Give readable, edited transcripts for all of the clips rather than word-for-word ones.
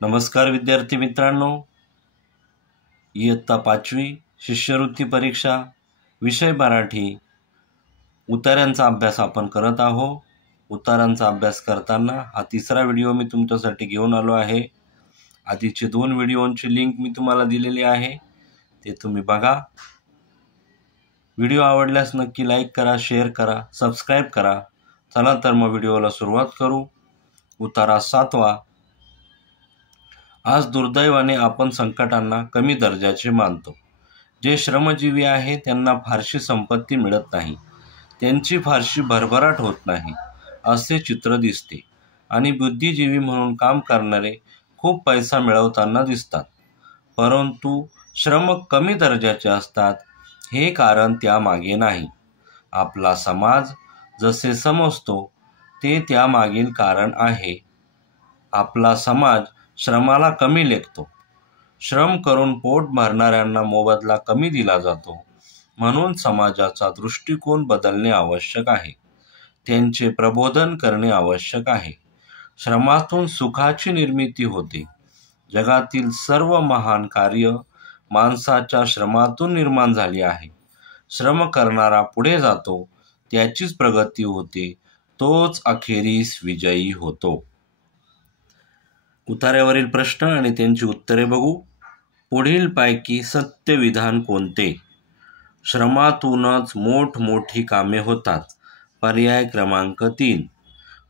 नमस्कार विद्यार्थी मित्रांनो, इयत्ता 5वी शिष्यवृत्ती परीक्षा विषय मराठी उताऱ्यांचा अभ्यास आपण करत आहोत। उतारांचा अभ्यास करताना हा तिसरा व्हिडिओ मी तुमच्यासाठी घेऊन आलो आहे। आधीचे 2 व्हिडिओंची लिंक मी तुम्हाला दिलेली आहे, ते तुम्ही बघा। व्हिडिओ आवडल्यास नक्की लाईक करा, शेअर करा, सबस्क्राईब करा। चला तर मग व्हिडिओला सुरुवात करू। उतारा 7वा। आज दुर्दैवाने आपण संकटांना कमी दर्जाचे मानतो। जे श्रमजीवी आहे त्यांना फारशी संपत्ती मिळत नाही, त्यांची फारशी भरभराट होत नाही असे चित्र दिसते आणि बुद्धिजीवी म्हणून काम करणारे खूप पैसा मिळवताना दिसतात, परंतु श्रम कमी दर्जाचे असतात हे कारण त्यामागे नाही। आपला समाज जसे समजतो ते त्यामागील कारण आहे। आपला समाज श्रमाला कमी लेखतो। श्रम करून पोट भरणाऱ्यांना मोबदला कमी दिला जातो, म्हणून समाजाचा दृष्टिकोन बदलणे आवश्यक आहे, त्यांचे प्रबोधन करणे आवश्यक आहे। श्रमातून सुखाची निर्मिती होते। जगातील सर्व महान कार्य माणसाच्या श्रमातून निर्माण झाली आहे। श्रम करणारा पुढे जातो, त्याचीच प्रगती होते, तोच अखेरीस विजयी होतो। उतार्यावरील प्रश्न आणि त्यांची उत्तरे बघू। पुढीलपैकी सत्य विधान कोणते? श्रमातूनच मोठमोठी कामे होतात। पर्याय क्रमांक 3।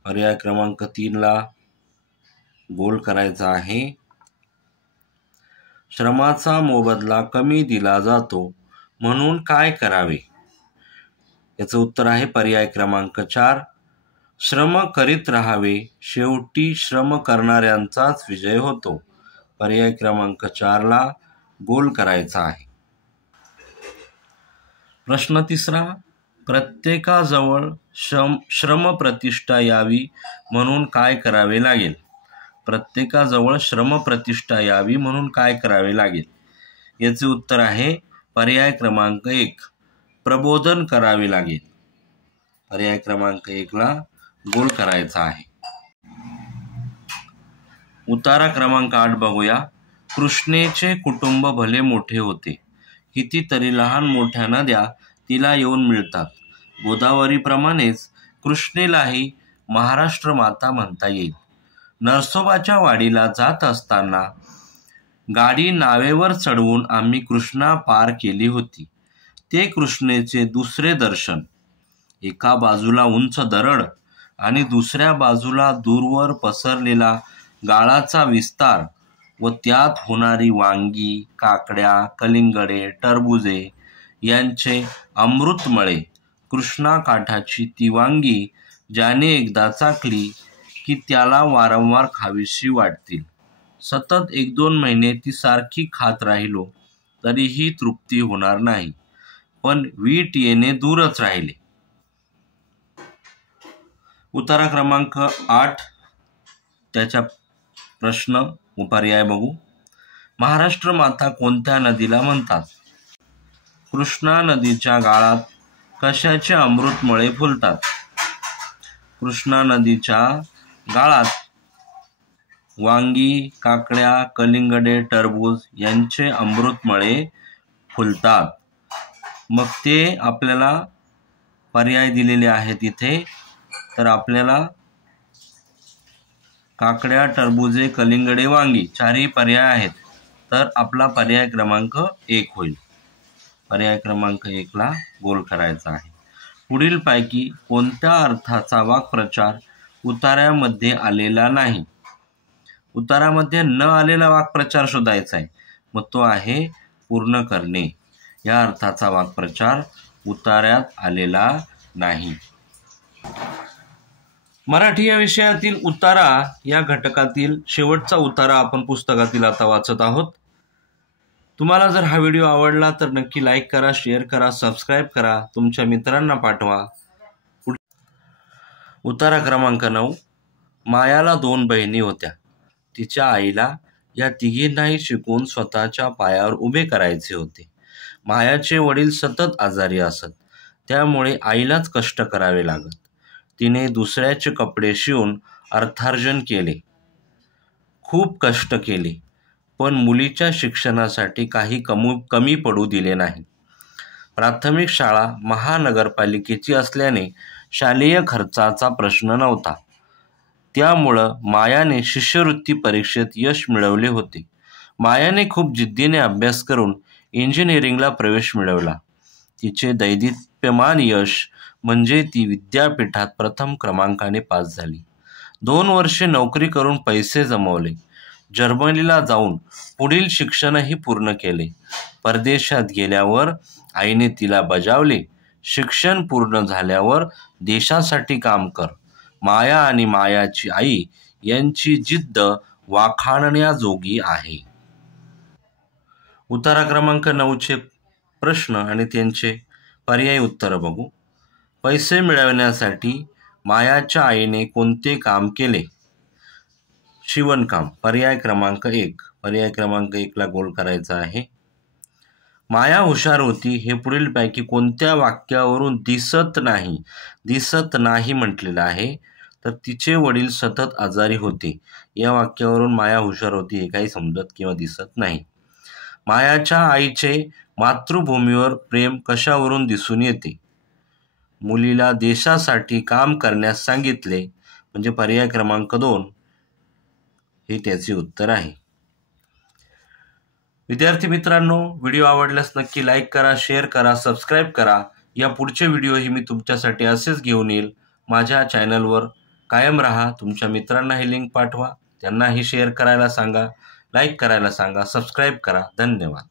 पर्याय क्रमांक 3ला गोल करायचा आहे। श्रमाचा मोबदला कमी दिला जातो, म्हणून काय करावे? याचं उत्तर आहे पर्याय क्रमांक 4। श्रम करीत राहावे, शेवटी श्रम करणाऱ्यांचाच विजय होतो। पर्याय क्रमांक 4ला गोल करायचा आहे। प्रश्न 3, प्रत्येकाजवळ श्रमप्रतिष्ठा यावी म्हणून काय करावे लागेल? प्रत्येकाजवळ श्रमप्रतिष्ठा यावी म्हणून काय करावे लागेल? याचे उत्तर आहे पर्याय क्रमांक 1, प्रबोधन करावे लागेल। पर्याय क्रमांक 1ला गोल करायचा आहे। उतारा क्रमांक 8 बघूया। कृष्णेचे कुटुंब भले मोठे होते, कितीतरी लहान मोठ्या नद्या तिला येऊन मिळतात। गोदावरीप्रमाणेच कृष्णेलाही महाराष्ट्र माता म्हणता येईल। नरसोबाच्या वाडीला जात असताना गाडी नावेवर चढवून आम्ही कृष्णा पार केली होती। ते कृष्णेचे दुसरे दर्शन। एका बाजूला उंच दरड आणि दुसऱ्या बाजूला दूरवर पसरलेला गाळाचा विस्तार व त्यात होणारी वांगी, काकड्या, कलिंगडे, टरबुजे यांचे अमृतमळे। कृष्णा काठाची ती वांगी ज्याने एकदा चाखली की त्याला वारंवार खावीशी वाटतील। सतत 1-2 महिने ती सारखी खात राहिलो तरीही तृप्ती होणार नाही, पण वीट येणे दूरच राहिले। उतारा क्रमांक 8 त्याच्या प्रश्न व पर्याय बघू। महाराष्ट्र माता कोणत्या नदीला म्हणतात? कृष्णा नदीच्या गाळात कशाचे अमृतमळे फुलतात? कृष्णा नदीच्या गाळात वांगी, काकड्या, कलिंगडे, टरबूज यांचे अमृतमळे फुलतात। मग ते आपल्याला पर्याय दिलेले आहेत इथे, तर आपल्याला काकड्या, टरबुजे, कलिंगडे, वांगी 4ही पर्याय आहेत, तर आपला पर्याय क्रमांक 1 होईल। पर्याय क्रमांक 1ला गोल करायचा आहे। पुढीलपैकी कोणत्या अर्थाचा वाक्प्रचार उतार्यामध्ये आलेला नाही? उतारामध्ये न आलेला वाक्प्रचार शोधायचा आहे, मग तो आहे पूर्ण करणे। या अर्थाचा वाक्प्रचार उतार्यात आलेला नाही। मराठी या विषयातील उतारा या घटकातील शेवटचा उतारा आपण पुस्तकातील आता वाचत आहोत। तुम्हाला जर हा व्हिडिओ आवडला तर नक्की लाईक करा, शेअर करा, सबस्क्राईब करा, तुमच्या मित्रांना पाठवा। उतारा क्रमांक 9, मायाला 2 बहिणी होत्या। तिच्या आईला या तिघींनाही शिकून स्वतःच्या पायावर उभे करायचे होते। मायाचे वडील सतत आजारी असत, त्यामुळे आईलाच कष्ट करावे लागत। तिने दुसऱ्याचे कपडे शिवून अर्थार्जन केले। खूप कष्ट केले, पण मुलीच्या शिक्षणासाठी काही कमी पडू दिले नाही. प्राथमिक शाळा महानगरपालिकेची असल्याने शालेय खर्चाचा प्रश्न नव्हता. त्यामुळं मायाने शिष्यवृत्ती परीक्षेत यश मिळवले होते. मायाने खूप जिद्दीने अभ्यास करून इंजिनिअरिंगला प्रवेश मिळवला. तिचे दैदिप्यमान यश म्हणजे ती विद्यापीठात प्रथम क्रमांकाने पास झाली. 2 वर्षे नोकरी करून पैसे जमवले. जर्मनीला जाऊन पुढील शिक्षणही पूर्ण केले. परदेशात गेल्यावर आईने तिला बजावले, शिक्षण पूर्ण झाल्यावर देशासाठी काम कर. माया आणि मायाची आई यांची जिद्द वाखाणण्याजोगी आहे. उतारा क्रमांक 9चे प्रश्न आणि त्यांचे पर्यायी उत्तरं बघू. पैसे मिळवण्यासाठी मायाच्या आईने कोणते काम केले? शिवणकाम. पर्याय क्रमांक 1. पर्याय क्रमांक 1ला गोल करायचा आहे. माया हुशार होती हे पुढीलपैकी कोणत्या वाक्यावरून दिसत नाही म्हटलेलं आहे? तर तिचे वडील सतत आजारी होते. या वाक्यावरून माया हुशार होती हे काही समजत किंवा दिसत नाही. मायाच्या आईचे मातृभूमीवर प्रेम कशावरून दिसून येते? मुलीला देशासाठी काम करण्यास सांगितले, म्हणजे पर्याय क्रमांक 2 हे त्याचे उत्तर आहे. विद्यार्थी मित्रांनो, व्हिडिओ आवडल्यास नक्की लाईक करा, शेअर करा, सबस्क्राईब करा. या पुढचे व्हिडिओही मी तुमच्यासाठी असेच घेऊन येईल. माझ्या चॅनलवर कायम राहा. तुमच्या मित्रांना ही लिंक पाठवा, त्यांनाही शेअर करायला सांगा, लाईक करायला सांगा, सबस्क्राईब करा. धन्यवाद.